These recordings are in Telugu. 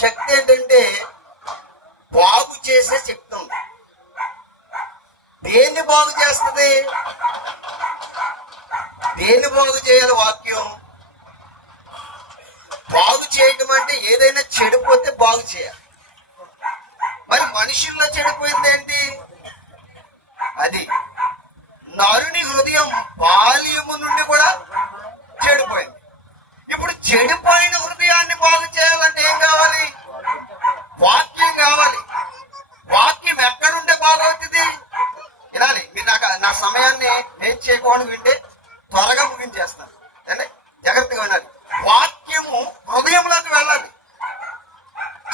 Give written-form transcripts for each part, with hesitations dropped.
శక్తి ఏంటంటే బాగు చేసే శక్తి ఉంది. దేన్ని బాగు చేస్తుంది? దేన్ని బాగు చేయాలి? వాక్యం బాగు చేయటం అంటే ఏదైనా చెడిపోతే బాగు చేయాలి. మరి మనుషుల్లో చెడిపోయింది ఏంటి? అది నరుని హృదయం బాల్యము నుండి కూడా చెడిపోయింది. ఇప్పుడు చెడిపోయిన హృదయాన్ని బాగు చేయాలంటే ఏం కావాలి? వాక్యం కావాలి. వాక్యం ఎక్కడుంటే బాగవుతుంది? వినాలి. మీరు నా సమయాన్ని నేను చేయకుండా వింటే త్వరగా ముగించేస్తాను. అంటే జాగ్రత్తగా వినాలి. వాక్యము హృదయంలోకి వెళ్ళాలి.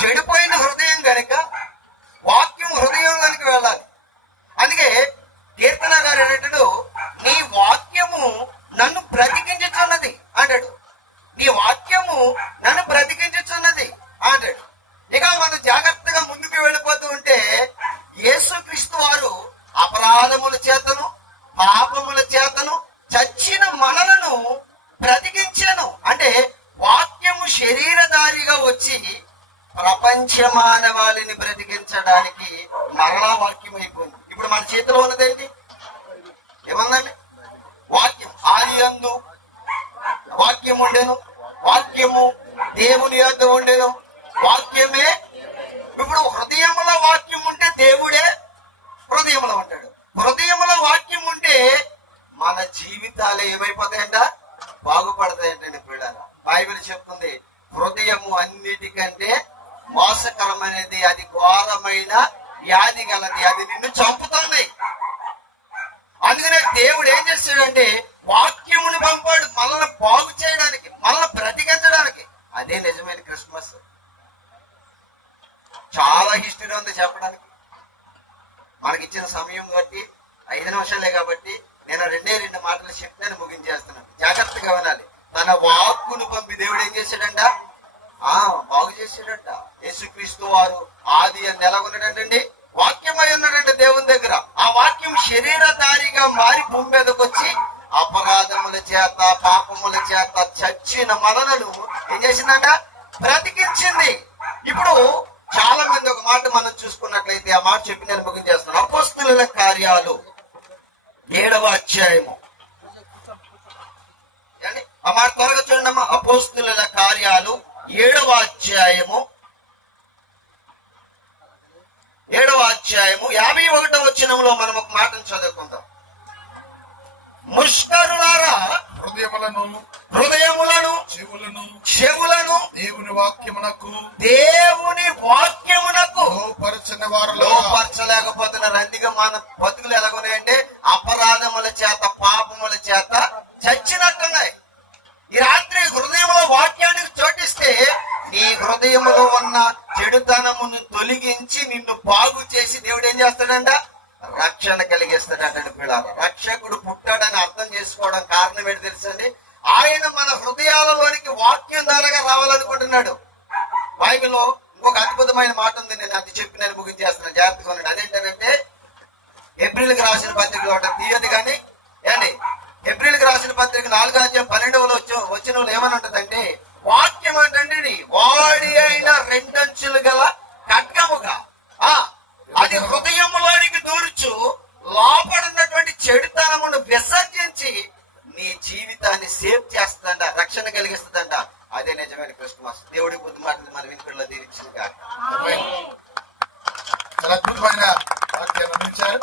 చెడిపోయిన హృదయం కనుక వాక్యం హృదయంలోనికి వెళ్ళాలి. అందుకే కీర్తన గారు అంటాడు, నీ వాక్యము నన్ను బ్రతికించుచున్నది అంటాడు. నీ వాక్యము నన్ను బ్రతికించుచున్నది అంటాడు. ఇక మనం జాగ్రత్తగా ముందుకు వెళ్ళిపోతూ ఉంటే యేసుక్రీస్తు వారు అపరాధముల చేతను పాపముల చేతను చచ్చిన మనలను బ్రతికించాను. అంటే వాక్యము శరీరధారిగా వచ్చి ప్రపంచ మానవాళిని బ్రతికించడానికి మరలా వాక్యం అయిపోయింది. ఇప్పుడు మన చేతిలో ఉన్నదేంటి? ఏమన్నాను? వాక్యం. ఆది యందు వాక్యం ఉండెను, వాక్యము దేవుని యొద్ద ఉండెను, వాక్యమే. ఇప్పుడు హృదయములో వాక్యం ఉంటే దేవుడే హృదయంలో ఉంటాడు. హృదయంలో వాక్యం ఉంటే మన జీవితాలు ఏమైపోతాయంట? బాగుపడతాయంటండి. పిల్లలు, బైబిల్ చెప్తుంది హృదయము అన్నిటికంటే మోసకరమైనది, అది ఘోరమైన వ్యాధి గలది, అది నిన్ను చంపుతుంది. అందుకనే దేవుడు ఏం చేస్తాడంటే వాక్యమును పంపాడు మనల్ని బాగు చేయడానికి, మనల్ని బ్రతికించడానికి. అదే నిజమైన క్రిస్మస్. చాలా హిస్టరీ ఉంది చెప్పడానికి. మనకిచ్చిన సమయం బట్టి 5 నిమిషాలే కాబట్టి నేను 2 మాటలు చెప్తాను, ముగించేస్తున్నాను. జాగ్రత్తగా వినాలి. తన వాక్కును పంపి దేవుడు ఏం చేశాడంట? బాగు చేశాడంట. యేసుక్రీస్తు వారు ఆది అని ఎలా ఉన్నాడంటండి? వాక్యమై ఉన్నాడంటే దేవుని దగ్గర. ఆ వాక్యం శరీరధారిగా మారి భూమి మీదకి వచ్చి అపరాధముల చేత పాపముల చేత చచ్చిన మనలను ఏం చేసిందంట? బ్రతికించింది. ఇప్పుడు చాలా మంది ఒక మాట మనం చూసుకున్నట్లయితే, ఆ మాట చెప్పి నేను ముగించేస్తున్నాను. అపోస్తలుల కార్యాలు 7వ అధ్యాయము. ఆ మాట త్వరగా చూడమ్మా. అపోస్తలుల కార్యాలు 7వ అధ్యాయము 51వ వచనంలో మనం ఒక మాటను చదువుకుందాం. ముష్కరులారా, హృదయములను చెవులను దేవుని వాక్యమునకు లోపరచలేకపోతున్న రందిగా మన బతుకులు ఎలాగున్నాయంటే అపరాధముల చేత పాపముల చేత చచ్చినట్టున్నాయి. ఈ రాత్రి హృదయంలో వాక్యానికి చోటిస్తే నీ హృదయములో ఉన్న చెడుతనమును తొలగించి నిన్ను బాగు చేసి దేవుడు ఏం చేస్తాడంట? రక్షణ కలిగిస్తాడంట. పిల్లలు, రక్షకుడు పుట్టాడని అర్థం చేసుకోవడం కారణం ఏంటి తెలుసండి? ఆయన మన హృదయాలలోనికి వాక్యం ద్వారాగా రావాలనుకుంటున్నాడు. బైబిల్లో ఇంకొక అద్భుతమైన మాట ఉంది, నేను అది చెప్పి నేను ముగించేస్తున్నాను. జాగ్రత్తగా ఉన్నాడు. అదేంటంటే ఏప్రిల్కి రాసిన పత్రికలో తీయదు కానీ ఏండి, ఏప్రిల్కి రాసిన పత్రిక 4వ అధ్యాయం 12వ వచనంలో ఏమని ఉంటుందంటే, వాక్యం అంటే వాడి అయిన 2 అంచులు గల ఖడ్గముగా అది హృదయంలోనికి దూర్చు లోపడున్నటువంటి చెడుతనమును విసర్జించి నీ జీవితాన్ని సేవ్ చేస్తుందంట, రక్షణ కలిగిస్తుందంట. అదే నిజమైన క్రిస్మస్. దేవుడి బుద్ధి మాటలు మన వినికిడిలో దీవించింది. చాలా అద్భుతమైన వాక్యాన్ని అందించారు.